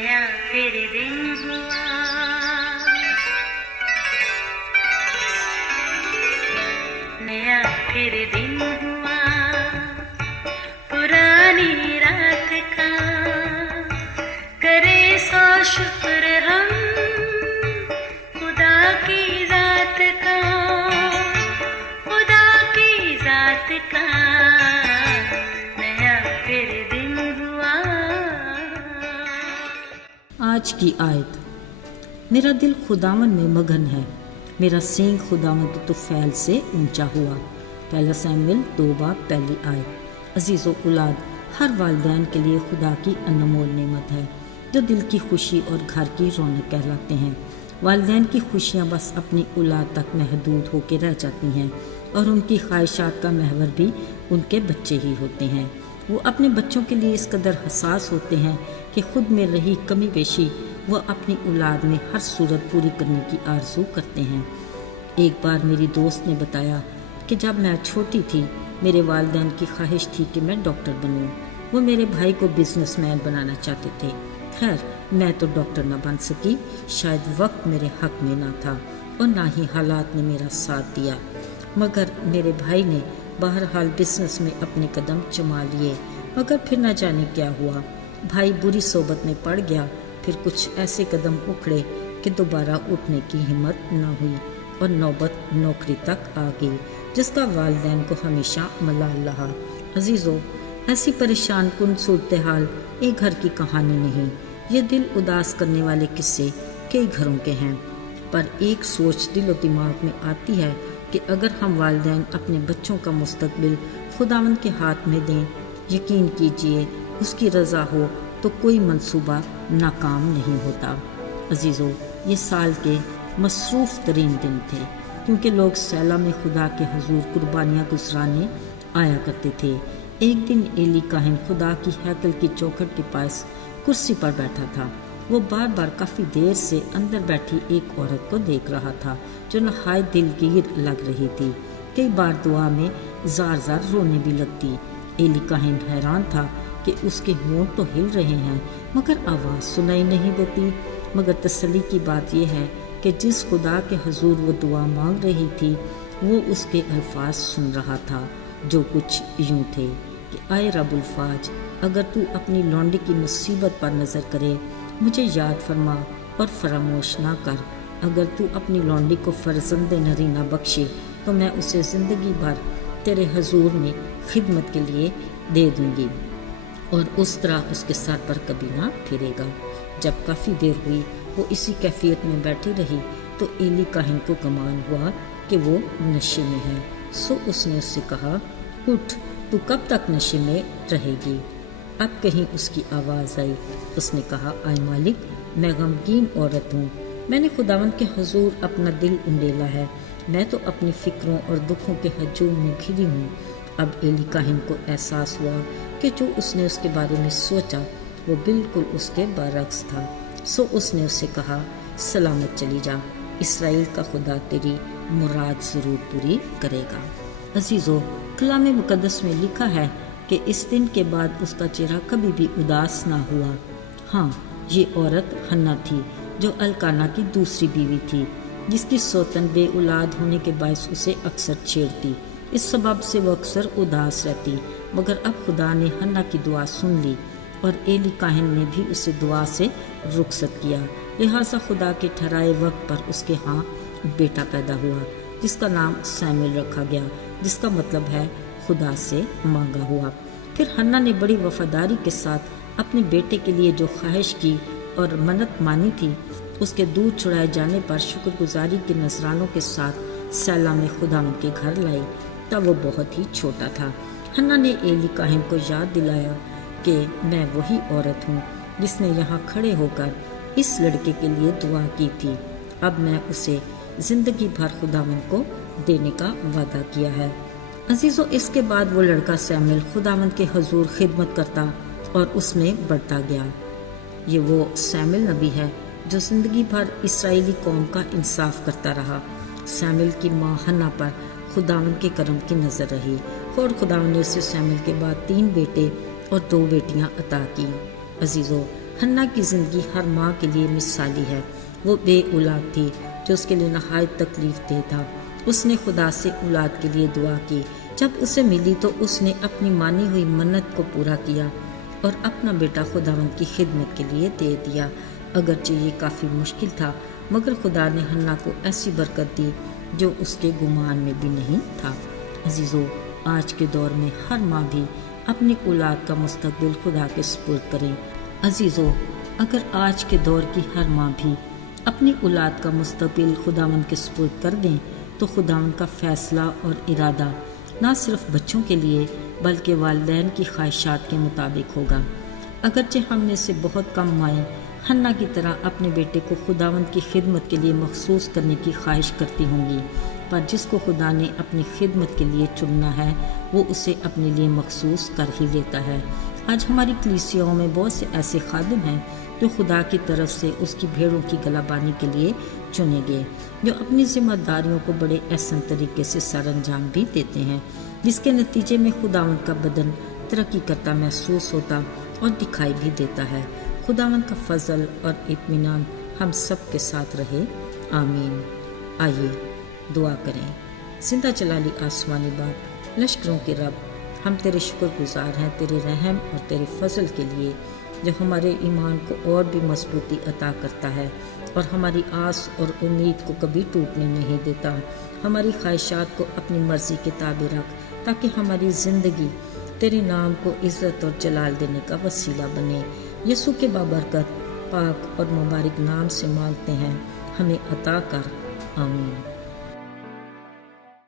नया फिर दिन हुआ, नया फिर दिन हुआ, पुरानी रात का करे सो शुक्र हम खुदा की जात का, खुदा की जात का नया फिर दिन हुआ। आज की आयत। मेरा दिल खुदावन में मगन है, मेरा सींग खुदावन के तुफैल से ऊंचा हुआ। पहला सैमुएल 2:1 आयत। अजीज़ो औलाद, हर वालिदैन के लिए खुदा की अनमोल नेमत है जो दिल की खुशी और घर की रौनक कहलाते हैं। वालिदैन की खुशियाँ बस अपनी औलाद तक महदूद होकर रह जाती हैं और उनकी ख्वाहिशात का महवर भी उनके बच्चे ही होते हैं। वो अपने बच्चों के लिए इस कदर हसास होते हैं कि खुद में रही कमी पेशी वो अपनी औलाद में हर सूरत पूरी करने की आरज़ू करते हैं। एक बार मेरी दोस्त ने बताया कि जब मैं छोटी थी मेरे वालिदैन की ख्वाहिश थी कि मैं डॉक्टर बनूं। वो मेरे भाई को बिजनेसमैन बनाना चाहते थे। खैर, मैं तो डॉक्टर न बन सकी, शायद वक्त मेरे हक में ना था और ना ही हालात ने मेरा साथ दिया। मगर मेरे भाई ने बहरहाल बिजनेस में अपने कदम जमा लिए, मगर फिर न जाने क्या हुआ। भाई बुरी सोबत में पड़ गया, फिर कुछ ऐसे कदम उखड़े कि दोबारा उठने की हिम्मत न हुई और नौबत नौकरी तक आ गई, जिसका वालिदैन को हमेशा मलाल रहा। अजीज़ों, ऐसी परेशान कुन सूरत हाल एक घर की कहानी नहीं, ये दिल उदास करने वाले किस्से कई घरों के हैं। पर एक सोच दिल और दिमाग में आती है कि अगर हम वालिदैन अपने बच्चों का मुस्तकबिल खुदावंद के हाथ में दें, यकीन कीजिए उसकी रज़ा हो तो कोई मंसूबा नाकाम नहीं होता। अजीज़ों, ये साल के मसरूफ़ तरीन दिन थे, क्योंकि लोग सैला में खुदा के हुजूर कुर्बानियाँ गुजराने आया करते थे। एक दिन एली काहिन खुदा की हैकल की चौखट के पास कुर्सी पर बैठा था। वो बार बार काफ़ी देर से अंदर बैठी एक औरत को देख रहा था जो नहायत दिलगीर लग रही थी। कई बार दुआ में जार जार रोने भी लगती। एली काहिन हैरान था कि उसके होंठ तो हिल रहे हैं मगर आवाज़ सुनाई नहीं देती। मगर तसल्ली की बात यह है कि जिस खुदा के हुजूर वो दुआ मांग रही थी वो उसके अल्फाज सुन रहा था, जो कुछ यूँ थे कि आए रब्बुल फाज, अगर तू अपनी लौंडी की मुसीबत पर नज़र करे, मुझे याद फरमा और फरामोश ना कर। अगर तू अपनी लौंडी को फर्जंद नरीना बख्शे तो मैं उसे ज़िंदगी भर तेरे हुजूर में खिदमत के लिए दे दूँगी और उस तरह उसके सर पर कभी ना फिरेगा। जब काफ़ी देर हुई वो इसी कैफियत में बैठी रही तो एली काहिन को गुमान हुआ कि वो नशे में है। सो उसने उससे कहा, उठ, तू कब तक नशे में रहेगी? अब कहीं उसकी आवाज़ आई। उसने कहा, आए मालिक, मैं गमगीन औरत हूँ, मैंने खुदावंद के हुजूर अपना दिल उंडेला है, मैं तो अपनी फ़िक्रों और दुखों के हजूम में घिरी हूँ। अब एली काहिन को एहसास हुआ कि जो उसने उसके बारे में सोचा वो बिल्कुल उसके बरअक्स था। सो उसने उससे कहा, सलामत चली जा, इसराइल का खुदा तेरी मुराद ज़रूर पूरी करेगा। अजीज़ों, कलाम मुक़द्दस में लिखा है कि इस दिन के बाद उसका चेहरा कभी भी उदास ना हुआ। हाँ, ये औरत हन्ना थी जो अलकाना की दूसरी बीवी थी, जिसकी सौतन बे औलाद होने के बायस उसे अक्सर छेड़ती। इस सबब से वो अक्सर उदास रहती। मगर अब खुदा ने हन्ना की दुआ सुन ली और एली काहिन ने भी उसे दुआ से रुखसत किया। लिहाजा खुदा के ठहराए वक्त पर उसके यहाँ बेटा पैदा हुआ, जिसका नाम सैमुएल रखा गया, जिसका मतलब है खुदा से मांगा हुआ। फिर हन्ना ने बड़ी वफादारी के साथ अपने बेटे के लिए जो ख्वाहिश की और मन्नत मानी थी, उसके दूध चुराए जाने पर शुक्रगुजारी के नजरानों के साथ सैला में खुदा के घर लाई। तब वो बहुत ही छोटा था। हन्ना ने एली काहिन को याद दिलाया कि मैं वही औरत हूँ जिसने यहाँ खड़े होकर इस लड़के के लिए दुआ की थी। अब मैं उसे ज़िंदगी भर खुदावंद को देने का वादा किया है। अजीज़ों, इसके बाद वो लड़का सैमुएल खुदावंद के हुजूर खिदमत करता और उसमें बढ़ता गया। ये वो सैमुएल नबी है जो ज़िंदगी भर इसराइली कौम का इंसाफ करता रहा। सैमुएल की माँ हन्ना पर खुदावंद के करम की नज़र रही और खुदावंद ने उसे सैमुएल के बाद 3 बेटे और 2 बेटियां अता की। अजीज़ों, حنا کی زندگی ہر ماں کے لیے مثالی ہے۔ وہ بے اولاد تھی جو اس کے لیے نہایت تکلیف دہ تھا۔ اس نے خدا سے اولاد کے لیے دعا کی۔ جب اسے ملی تو اس نے اپنی مانی ہوئی منت کو پورا کیا اور اپنا بیٹا خداوند کی خدمت کے لیے دے دیا۔ اگرچہ یہ کافی مشکل تھا مگر خدا نے حنا کو ایسی برکت دی جو اس کے گمان میں بھی نہیں تھا۔ عزیزو، آج کے دور میں ہر ماں بھی اپنی اولاد کا مستقبل خدا کے سپرد کریں۔ عزیزو، اگر آج کے دور کی ہر ماں بھی اپنی اولاد کا مستقبل خداوند کے سپرد کر دیں تو خداوند کا فیصلہ اور ارادہ نہ صرف بچوں کے لیے بلکہ والدین کی خواہشات کے مطابق ہوگا۔ اگرچہ ہم میں سے بہت کم مائیں حنا کی طرح اپنے بیٹے کو خداوند کی خدمت کے لیے مخصوص کرنے کی خواہش کرتی ہوں گی، پر جس کو خدا نے اپنی خدمت کے لیے چننا ہے وہ اسے اپنے لیے مخصوص کر ہی لیتا ہے۔ آج ہماری کلیسیاؤں میں بہت سے ایسے خادم ہیں جو خدا کی طرف سے اس کی بھیڑوں کی گلابانی کے لیے چنے گئے، جو اپنی ذمہ داریوں کو بڑے احسن طریقے سے سر انجام بھی دیتے ہیں، جس کے نتیجے میں خداوند کا بدن ترقی کرتا محسوس ہوتا اور دکھائی بھی دیتا ہے۔ خداوند کا فضل اور اطمینان ہم سب کے ساتھ رہے، آمین۔ آئیے دعا کریں۔ زندہ جلالی آسمانی باپ، لشکروں کے رب، ہم تیرے شکر گزار ہیں تیرے رحم اور تیرے فضل کے لیے جو ہمارے ایمان کو اور بھی مضبوطی عطا کرتا ہے اور ہماری آس اور امید کو کبھی ٹوٹنے نہیں دیتا۔ ہماری خواہشات کو اپنی مرضی کے تابع رکھ تاکہ ہماری زندگی تیرے نام کو عزت اور جلال دینے کا وسیلہ بنے۔ یسوع کے بابرکت پاک اور مبارک نام سے مانگتے ہیں، ہمیں عطا کر، آمین۔